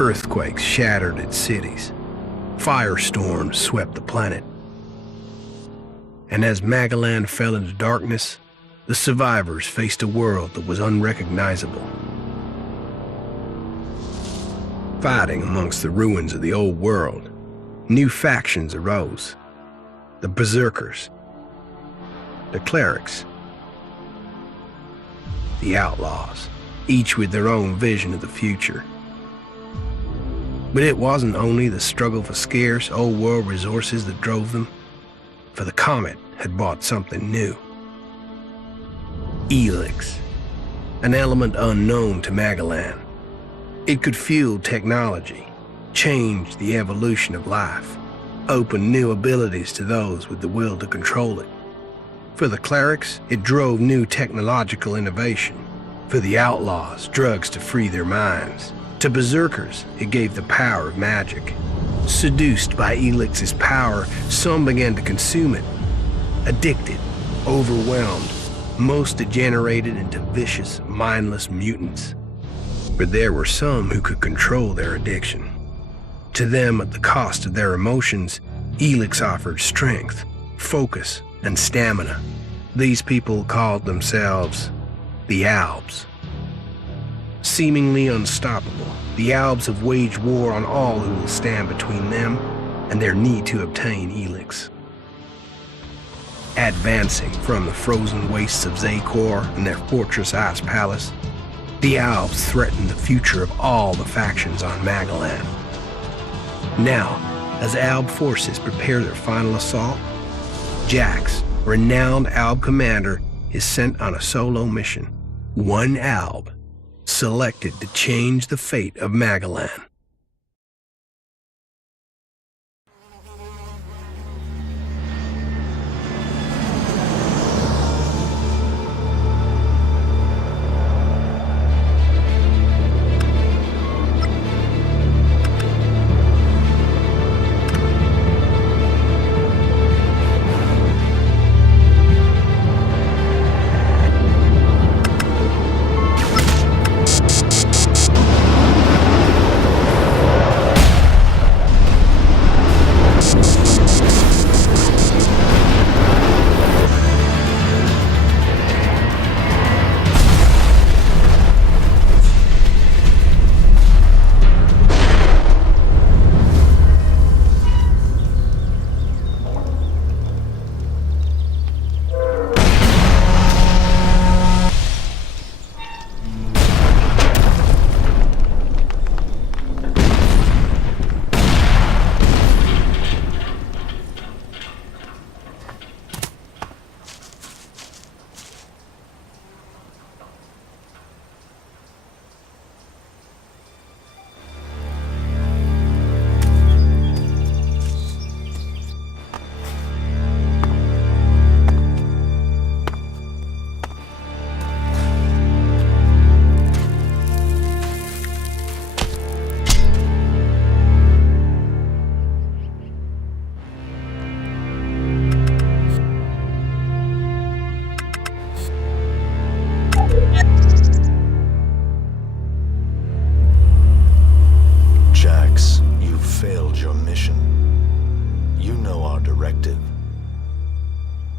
Earthquakes shattered its cities. Firestorms swept the planet. And as Magalan fell into darkness, the survivors faced a world that was unrecognizable. Fighting amongst the ruins of the old world, new factions arose. The Berserkers, the Clerics, the Outlaws, each with their own vision of the future. But it wasn't only the struggle for scarce old world resources that drove them, for the comet had brought something new. Elex, an element unknown to Magalan. It could fuel technology, change the evolution of life, open new abilities to those with the will to control it. For the clerics, it drove new technological innovation. For the outlaws, drugs to free their minds. To berserkers, it gave the power of magic. Seduced by Elix's power, some began to consume it. Addicted, overwhelmed, most degenerated into vicious, mindless mutants. But there were some who could control their addiction. To them, at the cost of their emotions, Elex offered strength, focus, and stamina. These people called themselves the Albs. Seemingly unstoppable, the Albs have waged war on all who will stand between them and their need to obtain Elex. Advancing from the frozen wastes of Zakor and their fortress Ice Palace, the Albs threaten the future of all the factions on Magalan. Now, as Alb forces prepare their final assault, Jax, renowned Alb commander, is sent on a solo mission. One Alb, selected to change the fate of Magalan.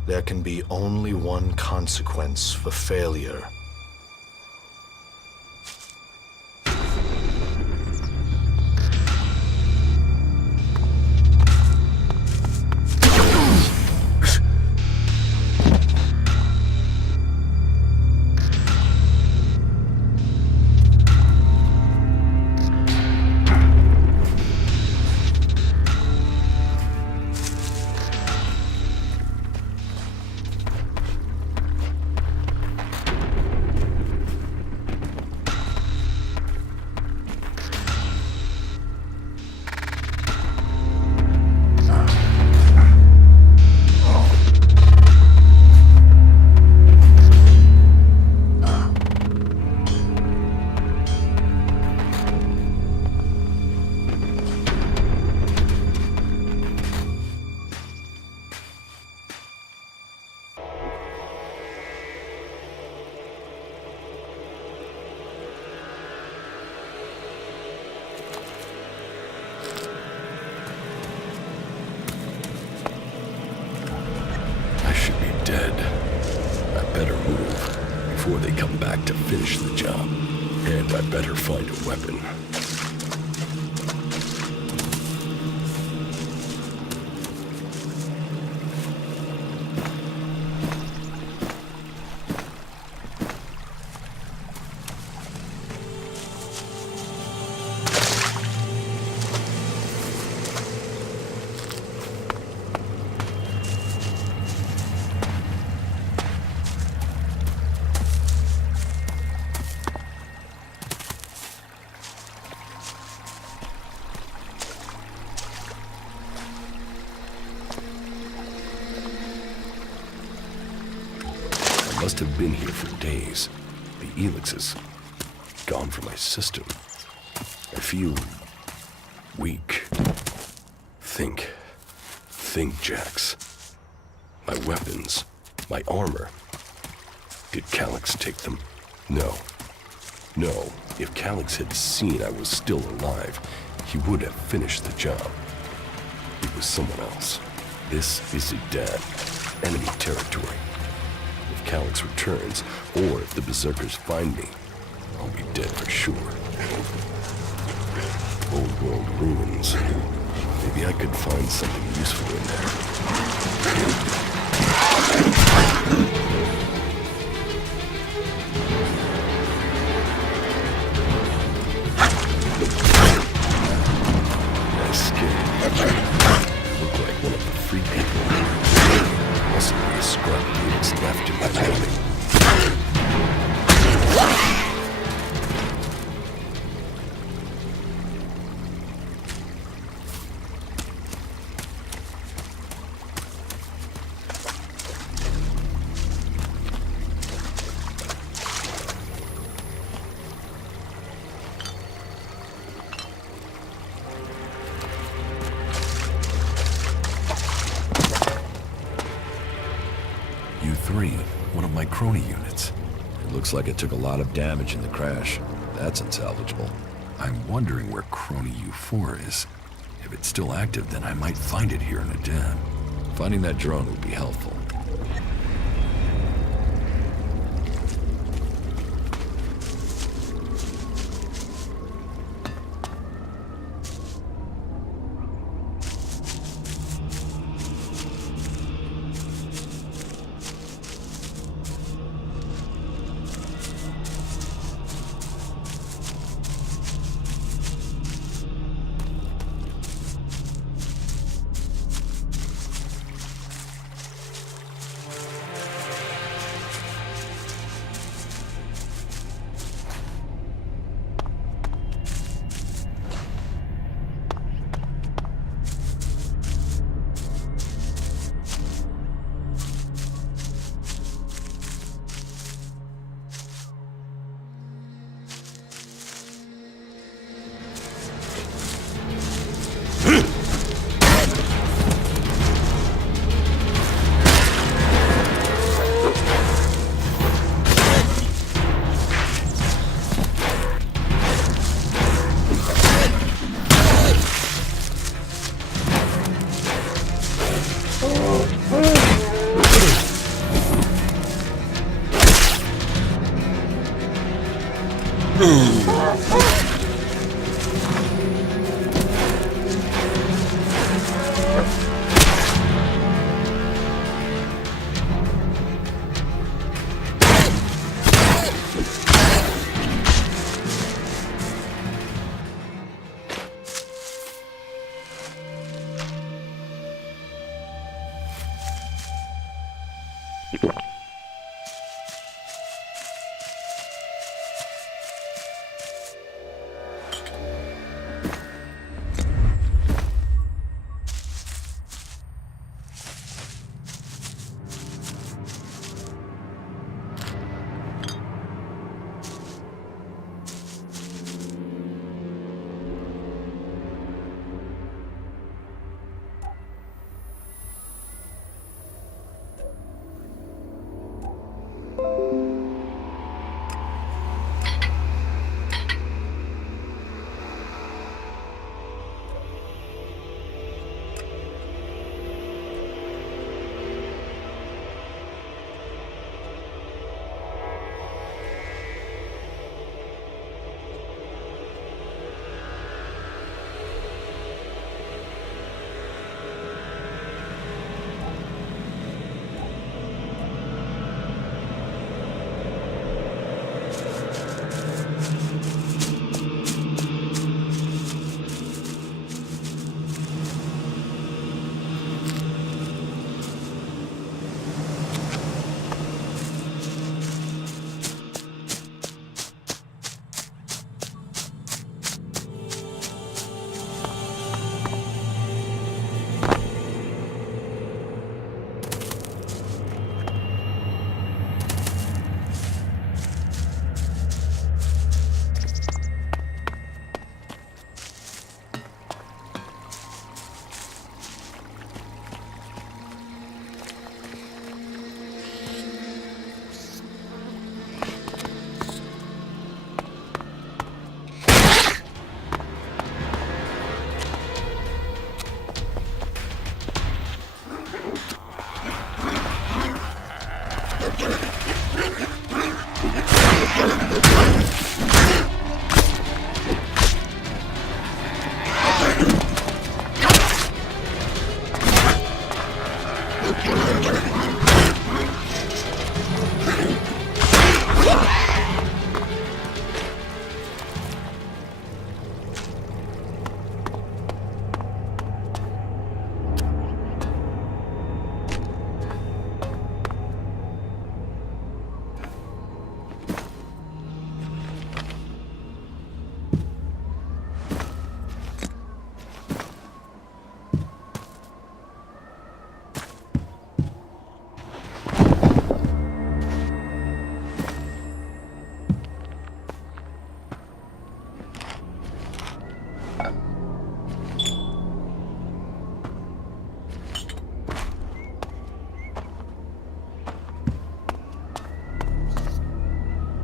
There can be only one consequence for failure. they come back to finish the job. And I better find a weapon. Must have been here for days. The Elex is gone from my system. I feel weak. Think, Jax. My weapons, my armor. Did Calyx take them? No. If Calyx had seen I was still alive, he would have finished the job. It was someone else. This is Idan, enemy territory. If Calyx returns, or if the Berserkers find me, I'll be dead for sure. Old world ruins. Maybe I could find something useful in there. Nice skin. I look like one of the free people. Must be a scrub that's left in my body. U3, one of my crony units. It looks like it took a lot of damage in the crash. That's unsalvageable. I'm wondering where crony U4 is. If it's still active, then I might find it here in Idan. Finding that drone would be helpful.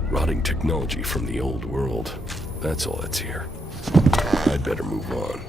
Rotting technology from the old world. That's all that's here. I'd better move on.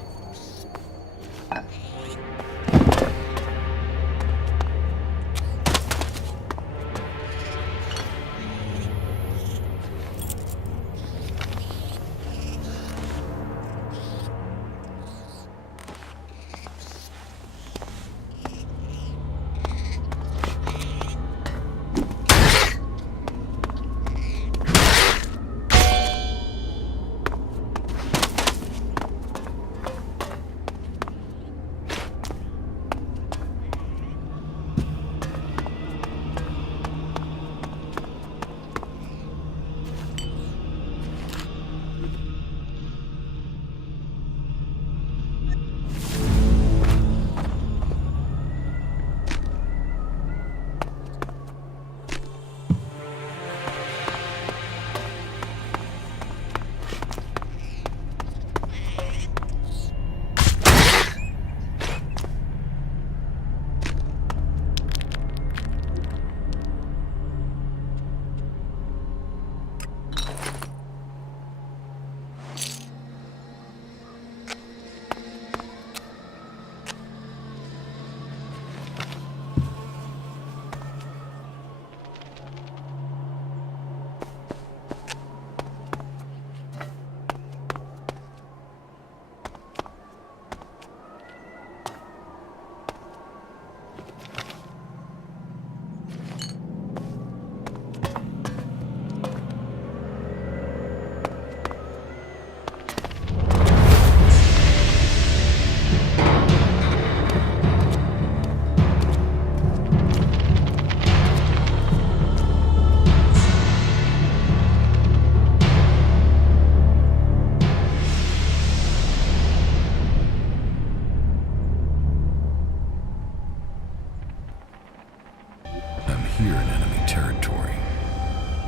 Here in enemy territory.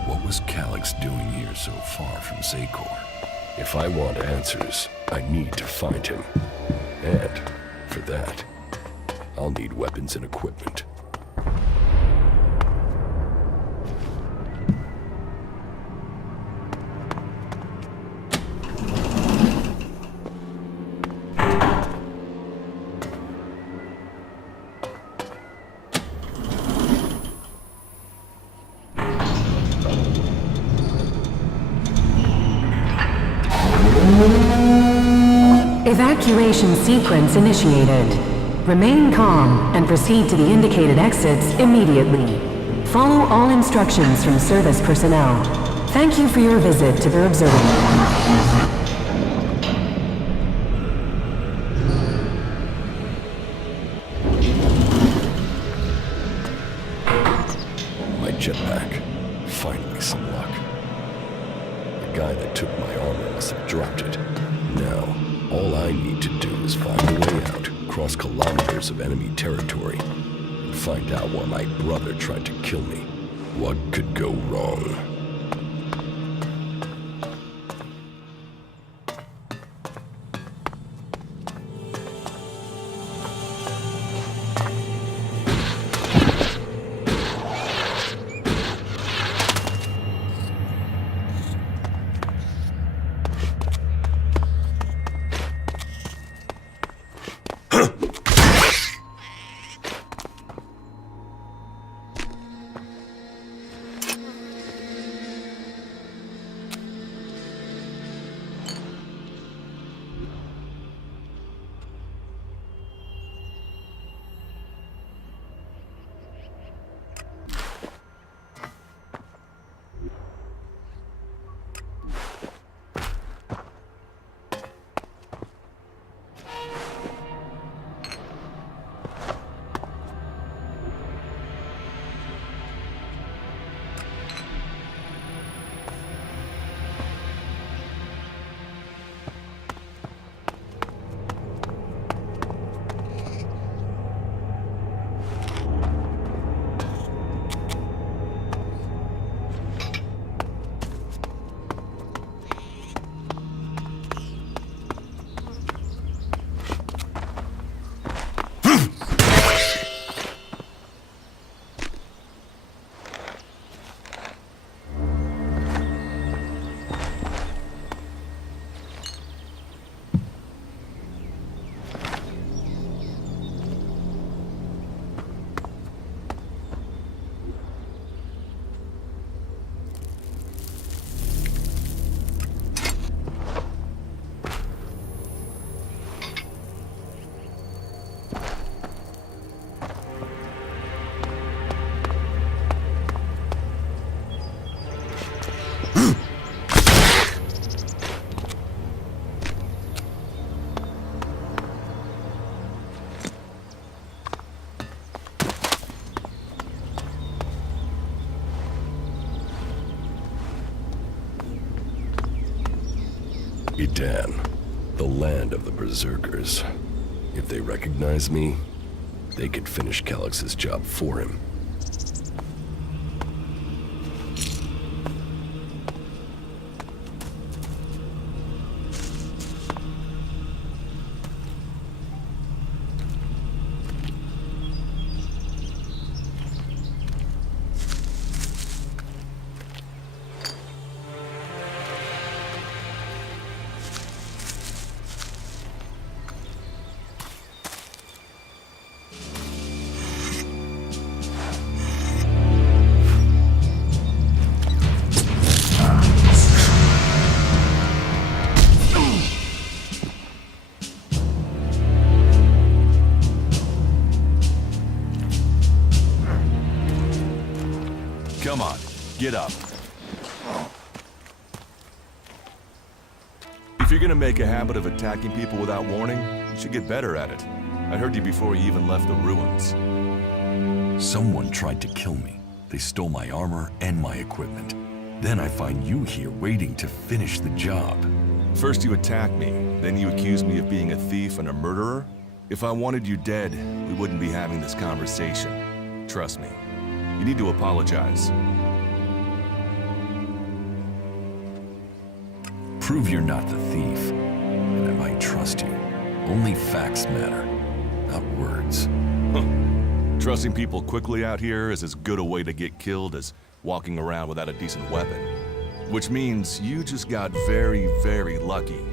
What was Calix doing here so far from Zakor? If I want answers, I need to find him. And, for that, I'll need weapons and equipment. Evacuation sequence initiated. Remain calm and proceed to the indicated exits immediately. Follow all instructions from service personnel. Thank you for your visit to the observatory. My jetpack. Finally some luck. The guy that took my armor must have dropped it. Now, all I need to do is find a way out, cross kilometers of enemy territory, and find out why my brother tried to kill me. What could go wrong? Itan, the land of the Berserkers. If they recognize me, they could finish Calix's job for him. Come on, get up. If you're gonna make a habit of attacking people without warning, you should get better at it. I heard you before you even left the ruins. Someone tried to kill me. They stole my armor and my equipment. Then I find you here waiting to finish the job. First you attack me, then you accuse me of being a thief and a murderer? If I wanted you dead, we wouldn't be having this conversation. Trust me. You need to apologize. Prove you're not the thief, and I might trust you. Only facts matter, not words. Trusting people quickly out here is as good a way to get killed as walking around without a decent weapon. Which means you just got very, very lucky.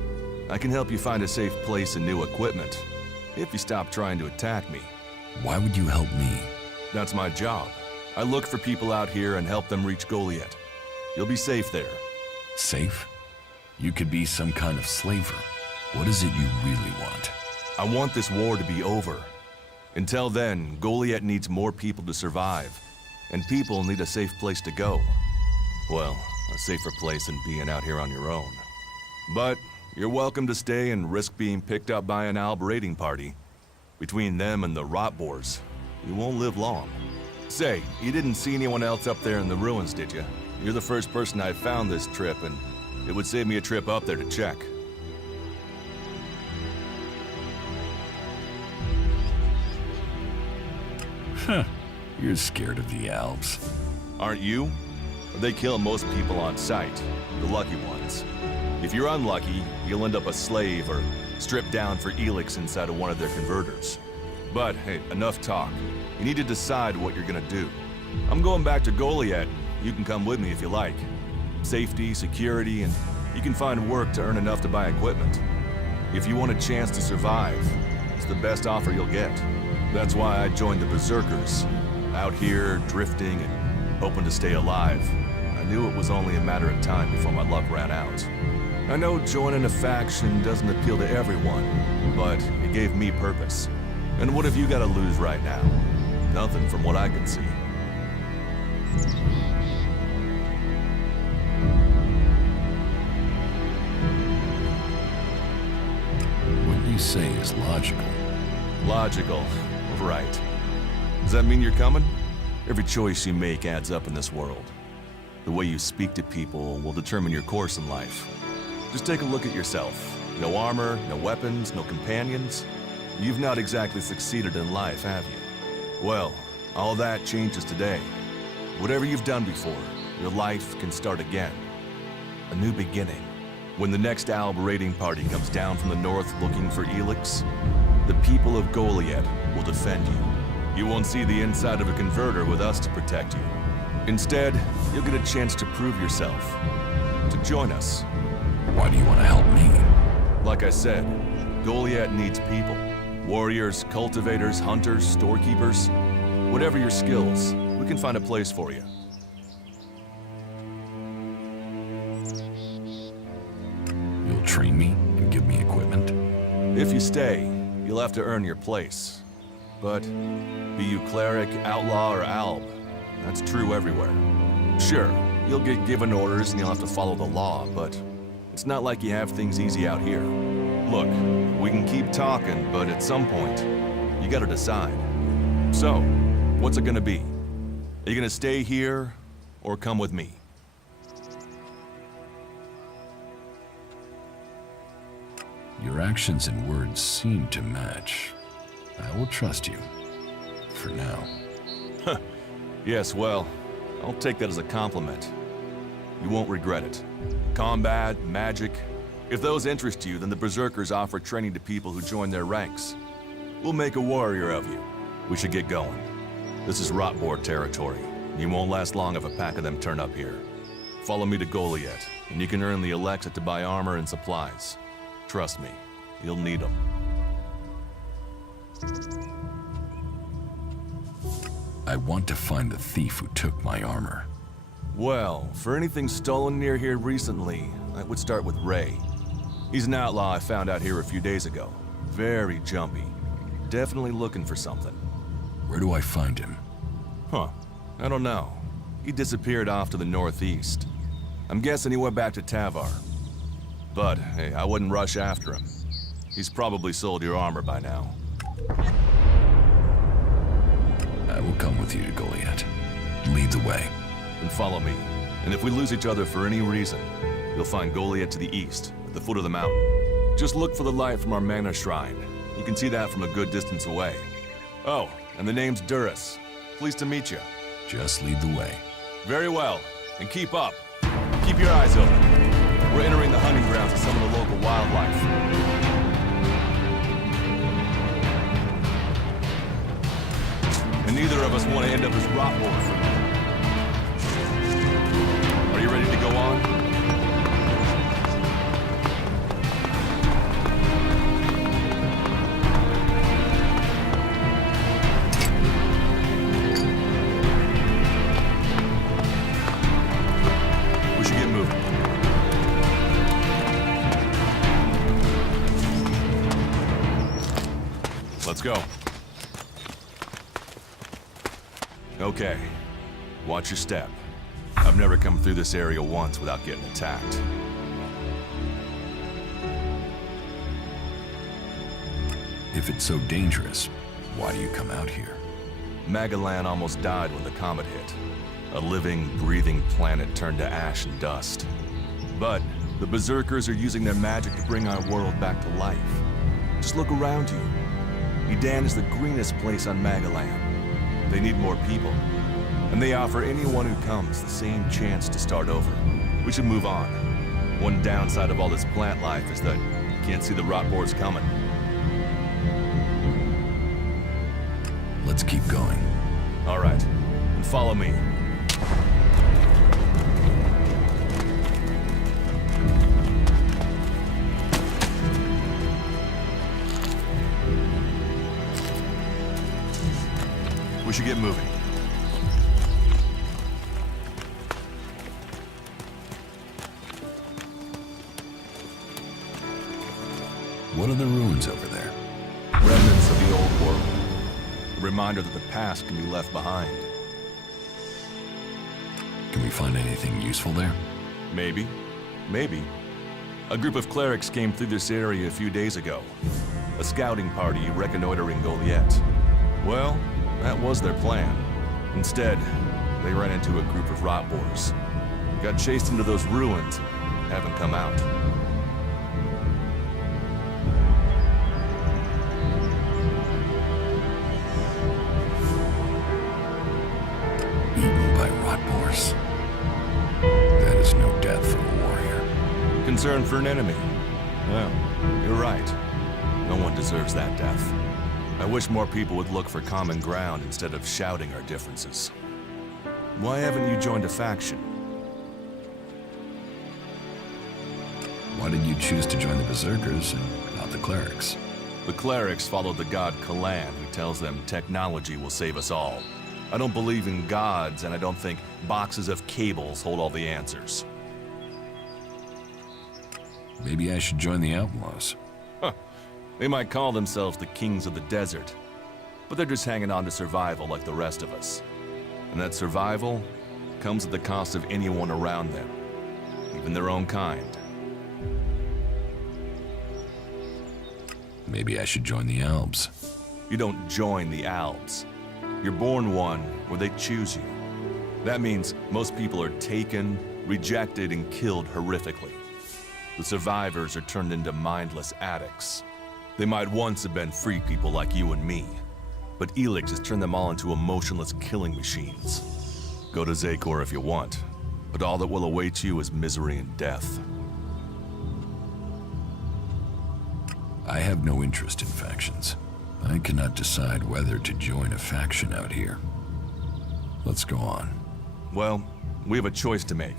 I can help you find a safe place and new equipment, if you stop trying to attack me. Why would you help me? That's my job. I look for people out here and help them reach Goliath. You'll be safe there. Safe? You could be some kind of slaver. What is it you really want? I want this war to be over. Until then, Goliath needs more people to survive, and people need a safe place to go. Well, a safer place than being out here on your own. But you're welcome to stay and risk being picked up by an Alb raiding party. Between them and the Rotboars, you won't live long. Say, you didn't see anyone else up there in the ruins, did you? You're the first person I found this trip, and it would save me a trip up there to check. Huh. You're scared of the Alps. Aren't you? They kill most people on sight, the lucky ones. If you're unlucky, you'll end up a slave or stripped down for Elex inside of one of their converters. But hey, enough talk. You need to decide what you're gonna do. I'm going back to Goliath. You can come with me if you like. Safety, security, and you can find work to earn enough to buy equipment. If you want a chance to survive, it's the best offer you'll get. That's why I joined the Berserkers. Out here, drifting and hoping to stay alive. I knew it was only a matter of time before my luck ran out. I know joining a faction doesn't appeal to everyone, but it gave me purpose. And what have you got to lose right now? Nothing from what I can see. What you say is logical. Logical, right. Does that mean you're coming? Every choice you make adds up in this world. The way you speak to people will determine your course in life. Just take a look at yourself. No armor, no weapons, no companions. You've not exactly succeeded in life, have you? Well, all that changes today. Whatever you've done before, your life can start again. A new beginning. When the next Alb raiding party comes down from the north looking for Elex, the people of Goliath will defend you. You won't see the inside of a converter with us to protect you. Instead, you'll get a chance to prove yourself. To join us. Why do you want to help me? Like I said, Goliath needs people. Warriors, cultivators, hunters, storekeepers. Whatever your skills, we can find a place for you. You'll train me and give me equipment? If you stay, you'll have to earn your place. But be you cleric, outlaw, or alb, that's true everywhere. Sure, you'll get given orders and you'll have to follow the law, but it's not like you have things easy out here. Look, we can keep talking, but at some point, you gotta decide. So, what's it gonna be? Are you gonna stay here, or come with me? Your actions and words seem to match. I will trust you. For now. Yes, well, I'll take that as a compliment. You won't regret it. Combat, magic. If those interest you, then the Berserkers offer training to people who join their ranks. We'll make a warrior of you. We should get going. This is Rotboard territory. You won't last long if a pack of them turn up here. Follow me to Goliath, and you can earn the Elex to buy armor and supplies. Trust me, you'll need them. I want to find the thief who took my armor. Well, for anything stolen near here recently, I would start with Ray. He's an outlaw I found out here a few days ago. Very jumpy. Definitely looking for something. Where do I find him? Huh. I don't know. He disappeared off to the northeast. I'm guessing he went back to Tavar. But, hey, I wouldn't rush after him. He's probably sold your armor by now. I will come with you to Goliath. Lead the way. Then follow me. And if we lose each other for any reason, you'll find Goliath to the east, at the foot of the mountain. Just look for the light from our mana shrine. You can see that from a good distance away. Oh, and the name's Duras. Pleased to meet you. Just lead the way. Very well. And keep up. Keep your eyes open. We're entering the hunting grounds of some of the local wildlife. And neither of us want to end up as Rotboard for you. Are you ready to go on? We should get moving. Let's go. Okay, watch your step. I've never come through this area once without getting attacked. If it's so dangerous, why do you come out here? Magalan almost died when the comet hit. A living, breathing planet turned to ash and dust. But the Berserkers are using their magic to bring our world back to life. Just look around you. Edan is the greenest place on Magalan. They need more people. And they offer anyone who comes the same chance to start over. We should move on. One downside of all this plant life is that you can't see the Rotboards coming. Let's keep going. All right, and follow me. We should get moving. What are the ruins over there? Remnants of the old world. A reminder that the past can be left behind. Can we find anything useful there? Maybe. Maybe. A group of clerics came through this area a few days ago. A scouting party reconnoitering Goliath. Well, that was their plan. Instead, they ran into a group of Rotboars. Got chased into those ruins and haven't come out. Eaten by Rotboars. That is no death for a warrior. Concern for an enemy? Well, you're right. No one deserves that death. I wish more people would look for common ground instead of shouting our differences. Why haven't you joined a faction? Why did you choose to join the Berserkers and not the clerics? The clerics follow the god Kalan, who tells them technology will save us all. I don't believe in gods, and I don't think boxes of cables hold all the answers. Maybe I should join the Outlaws. Huh. They might call themselves the kings of the desert, but they're just hanging on to survival like the rest of us. And that survival comes at the cost of anyone around them, even their own kind. Maybe I should join the Albs. You don't join the Albs. You're born one where they choose you. That means most people are taken, rejected, and killed horrifically. The survivors are turned into mindless addicts. They might once have been free people like you and me, but Elex has turned them all into emotionless killing machines. Go to Zakor if you want, but all that will await you is misery and death. I have no interest in factions. I cannot decide whether to join a faction out here. Let's go on. Well, we have a choice to make.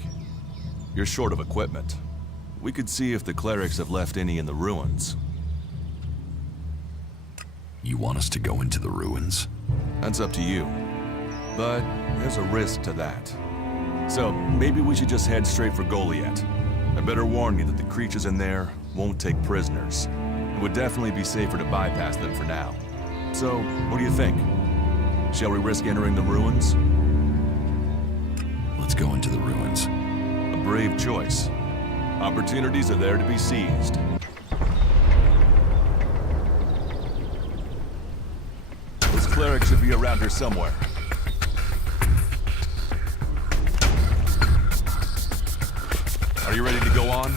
You're short of equipment. We could see if the clerics have left any in the ruins. You want us to go into the ruins? That's up to you. But there's a risk to that. So maybe we should just head straight for Goliath. I better warn you that the creatures in there won't take prisoners. It would definitely be safer to bypass them for now. So, what do you think? Shall we risk entering the ruins? Let's go into the ruins. A brave choice. Opportunities are there to be seized. This cleric should be around here somewhere. Are you ready to go on?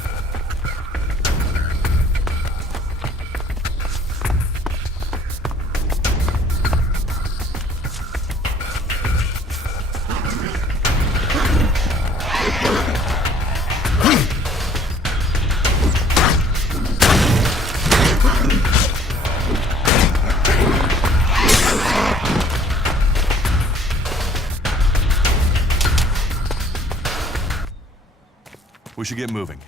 We should get moving.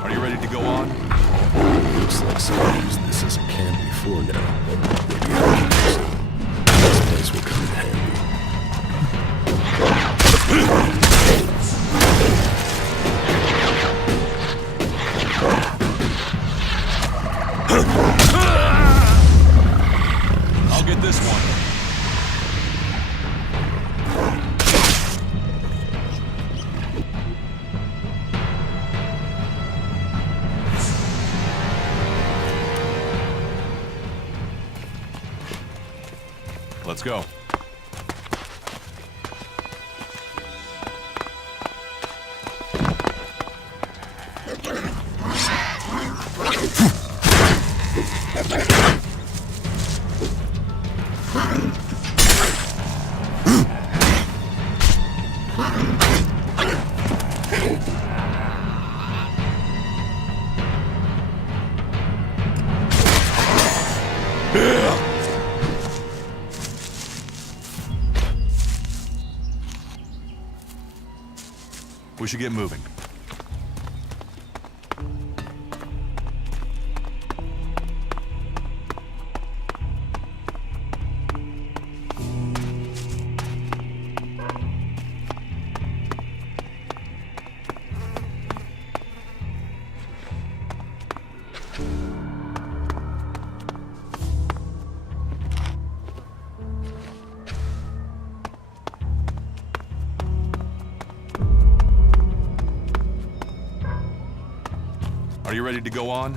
Are you ready to go on? Looks like someone used this as a camp before now. Maybe I can use it. This place will come in handy. I'll get this one. Let's go. We should get moving. Are you ready to go on?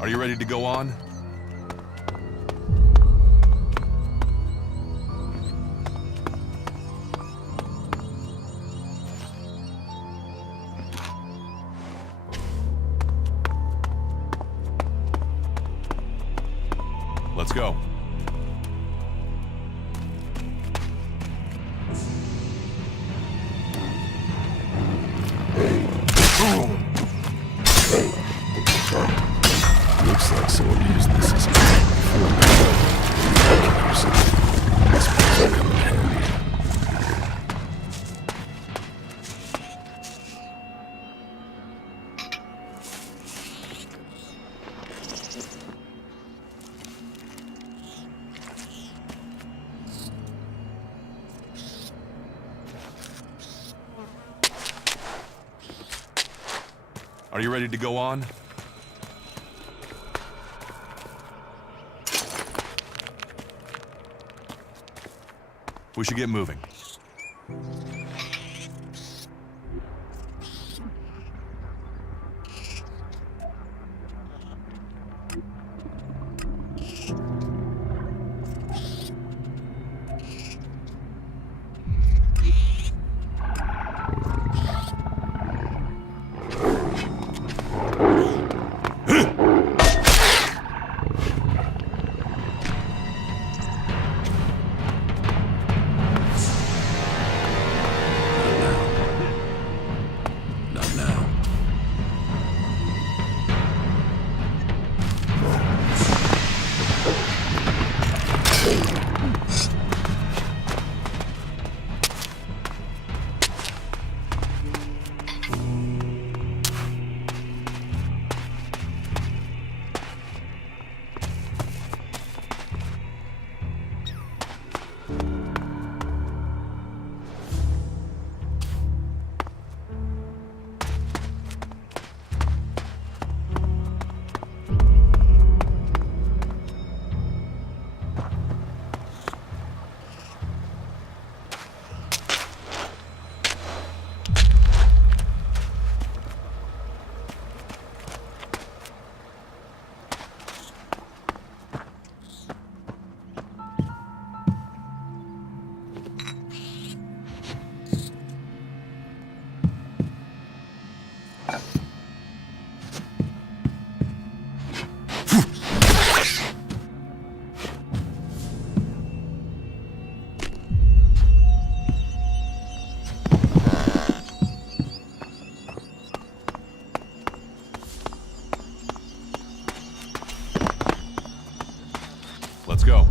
Are you ready to go on? Let's go. Looks like someone used this as a camp before now. Are you ready to go on? We should get moving. Let's go.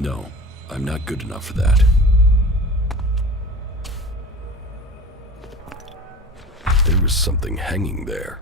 No, I'm not good enough for that. There was something hanging there.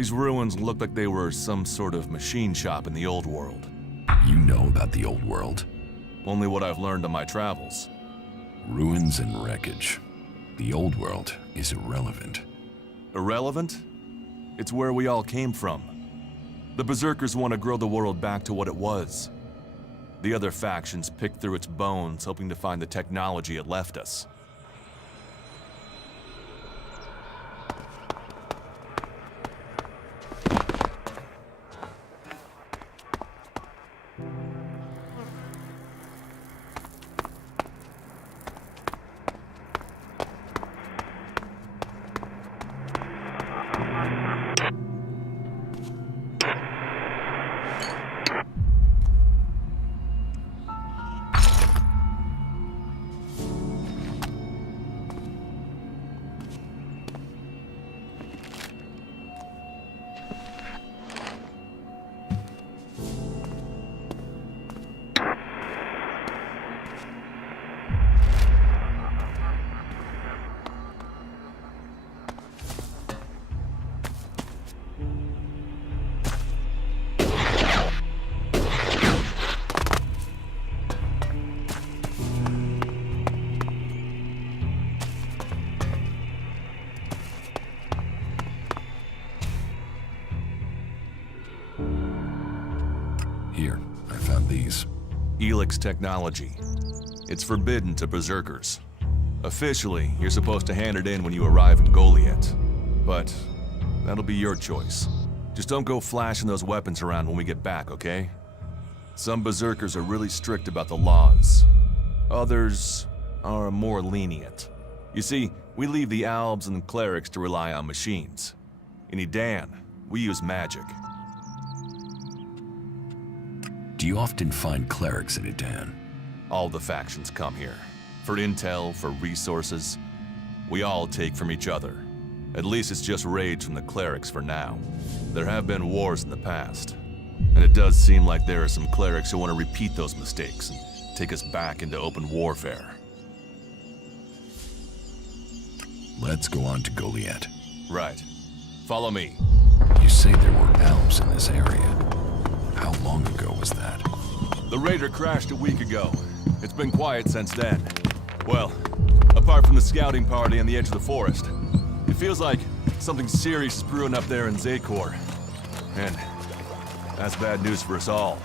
These ruins look like they were some sort of machine shop in the old world. You know about the old world. Only what I've learned on my travels. Ruins and wreckage. The old world is irrelevant. Irrelevant? It's where we all came from. The Berserkers want to grow the world back to what it was. The other factions picked through its bones, hoping to find the technology it left us. Here, I found these. Elex technology. It's forbidden to Berserkers. Officially, you're supposed to hand it in when you arrive in Goliath. But that'll be your choice. Just don't go flashing those weapons around when we get back, okay? Some Berserkers are really strict about the laws. Others are more lenient. You see, we leave the Albs and clerics to rely on machines. In Edan, we use magic. Do you often find clerics in Edan? All the factions come here. For intel, for resources. We all take from each other. At least it's just raids from the clerics for now. There have been wars in the past. And it does seem like there are some clerics who want to repeat those mistakes and take us back into open warfare. Let's go on to Goliath. Right. Follow me. You say there were elves in this area. How long ago was that? The raider crashed a week ago. It's been quiet since then. Well, apart from the scouting party on the edge of the forest. It feels like something serious is brewing up there in Zakor. And that's bad news for us all.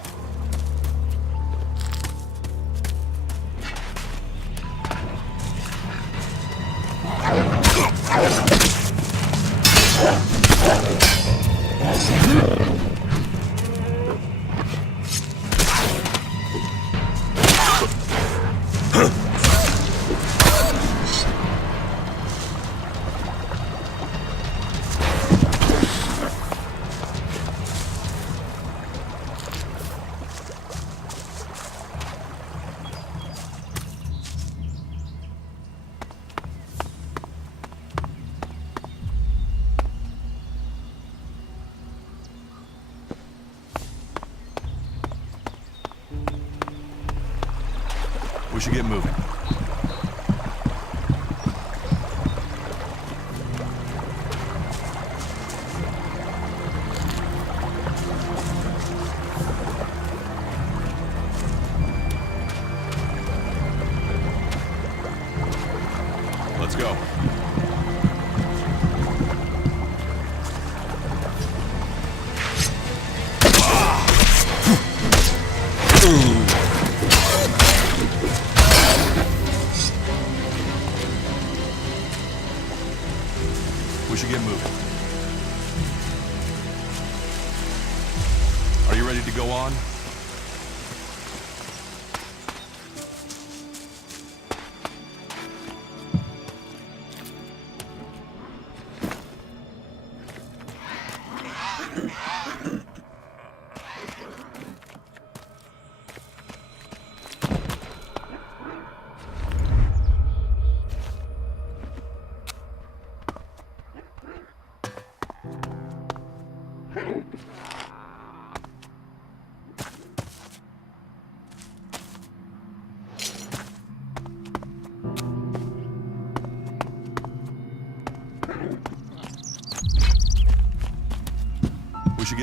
We should get moving. Let's go. We should get moving. Are you ready to go on?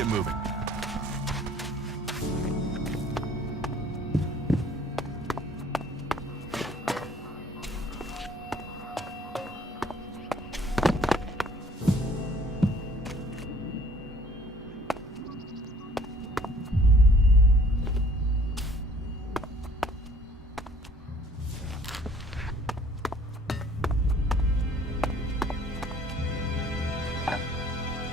get moving.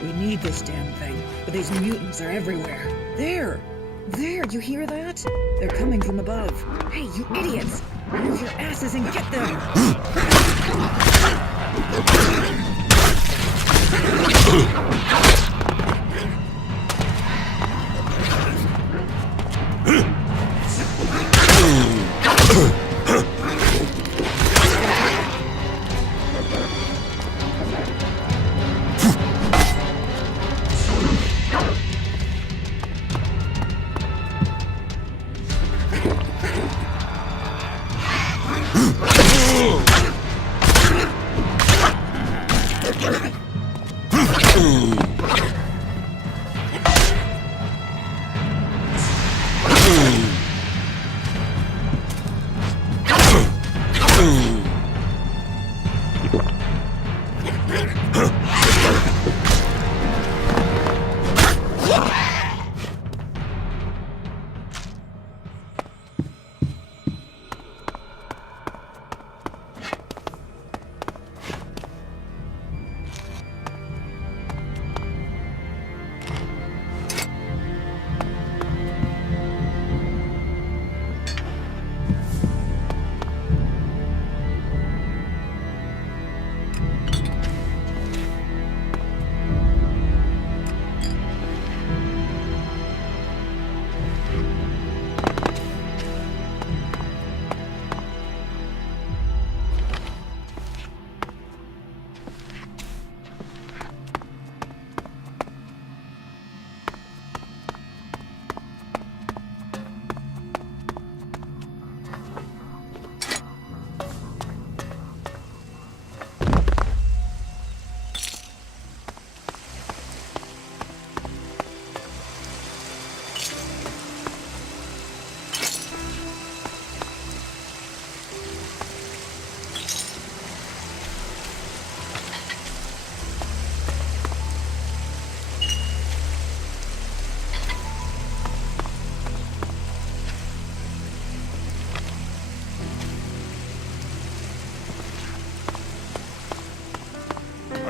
We need this damn thing, but these mutants are everywhere. There! There, you hear that? They're coming from above. Hey, you idiots! Move your asses and get them!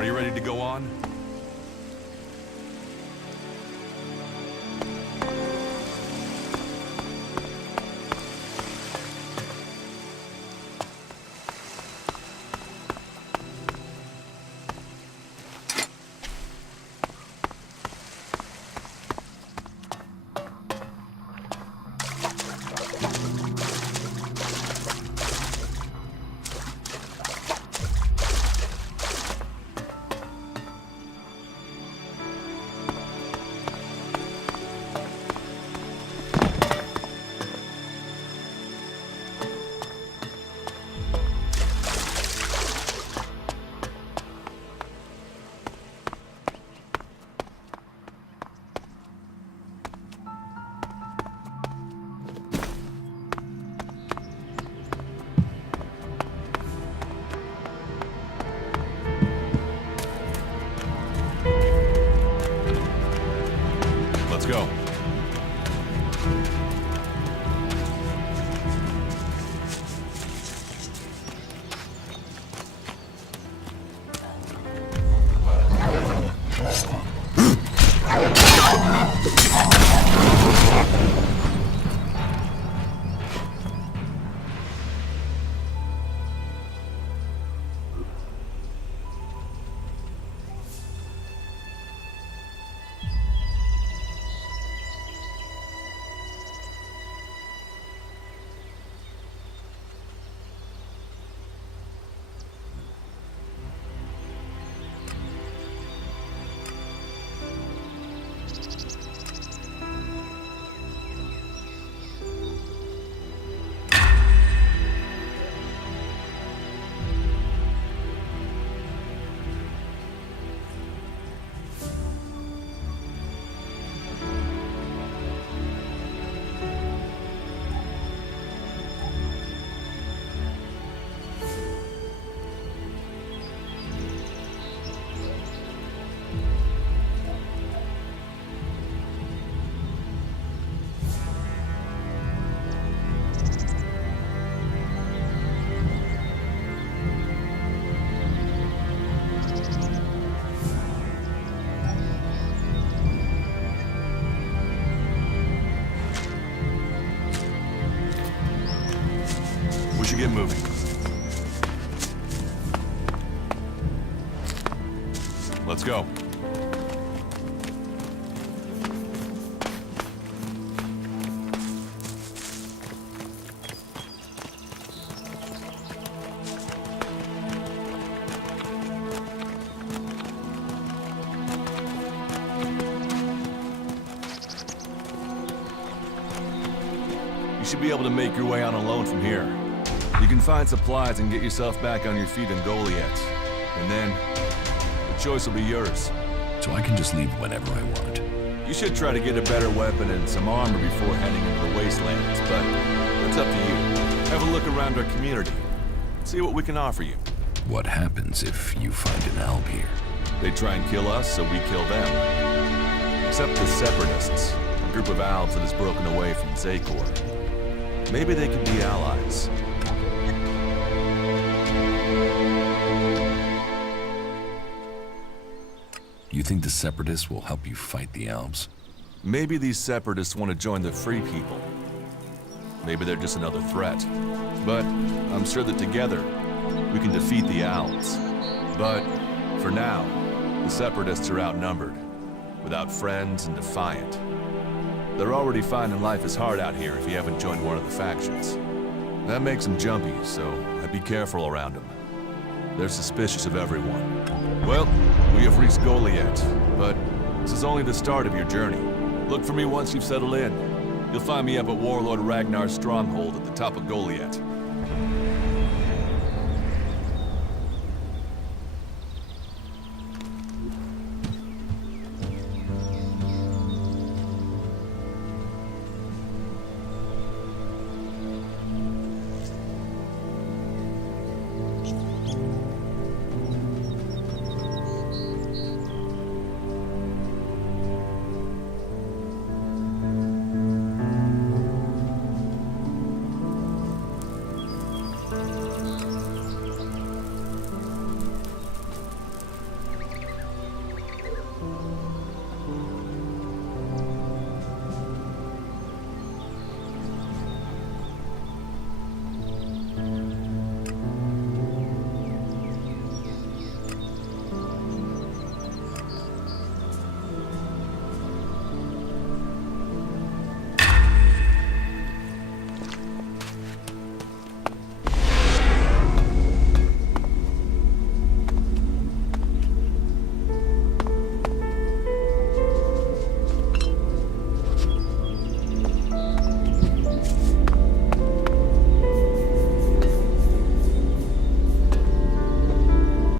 Are you ready to go on? get moving. Let's go. You should be able to make your way on alone from here. You can find supplies and get yourself back on your feet in Goliath. And then, the choice will be yours. So I can just leave whenever I want. You should try to get a better weapon and some armor before heading into the wastelands, but it's up to you. Have a look around our community. See what we can offer you. What happens if you find an alb here? They try and kill us, so we kill them. Except the Separatists, a group of elves that has broken away from Zakor. Maybe they could be allies. You think the Separatists will help you fight the elves? Maybe these Separatists want to join the Free People. Maybe they're just another threat. But I'm sure that together, we can defeat the elves. But for now, the Separatists are outnumbered, without friends and defiant. They're already finding life is hard out here if you haven't joined one of the factions. That makes them jumpy, so I'd be careful around them. They're suspicious of everyone. Well, we have reached Goliath, but this is only the start of your journey. Look for me once you've settled in. You'll find me up at Warlord Ragnar's stronghold at the top of Goliath.